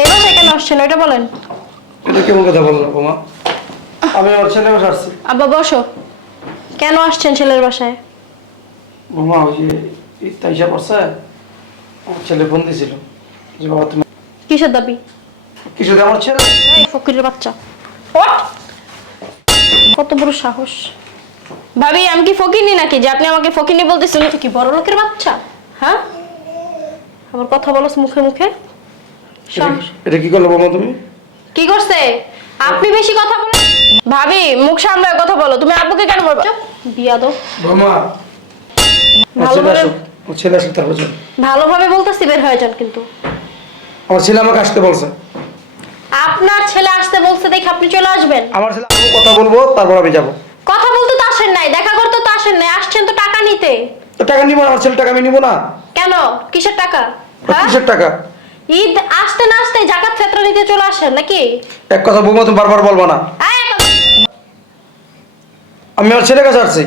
এই বাসায় কেন আসছেন এটা বলেন। এটা কেমন কথা বললো বোমা? আমি ওর ছেলে বাসা আসছি। আব্বা বসো। কেন আসছেন ছেলের বাসায়? বোমা ওই যে ঈদটা হিসাব করছে, আমার ছেলে ফোন দিয়েছিল যে বাবা তুমি কিসের দাবি? কিছু দিয়ে আমার ছেলে। এই ফকিরের বাচ্চা, ওঠ! কত বড় সাহস! ভাবি আমি কি ফকিনি নাকি যে আপনি আমাকে ফকিনি বলতেছেন? এটা কি বড় লোকের বাচ্চা? হ্যাঁ, আমার কথা বলছ মুখে মুখে। সাহস! এটা কি করলো বোমা তুমি? কি করছে? আপনি বেশি কথা বলেন। ভাবি মুখ সামলায় কথা বলো। তুমি আব্বুকে কেন বলছো? বিয়া দাও। বোমা ভালোভাবে ওর ছেলে আসুক তারপর চল। ভালোভাবে বলতেছি, বের হয়ে যান কিন্তু। আমার ছেলে আমাকে আসতে বলছে। আপনার ছেলে আসতে বলছে দেখে আপনি চলে আসবেন? আমার ছেলে আমি কথা বলবো তারপর আমি যাবো। কথা বলতে তো আসেন নাই, দেখা করতে তো আসেন নাই, আসছেন তো টাকা নিতে। তো টাকা নিবো না, আমার ছেলে টাকা আমি নিবো না। কেন? কিসের টাকা? কিসের টাকা? ঈদ আসতে না আসতে জাকাত ফেতরা নিতে চলে আসেন নাকি? এক কথা বোমা তুমি বারবার বলবো না। এই, আমি আমার ছেলের কাছে আসছি।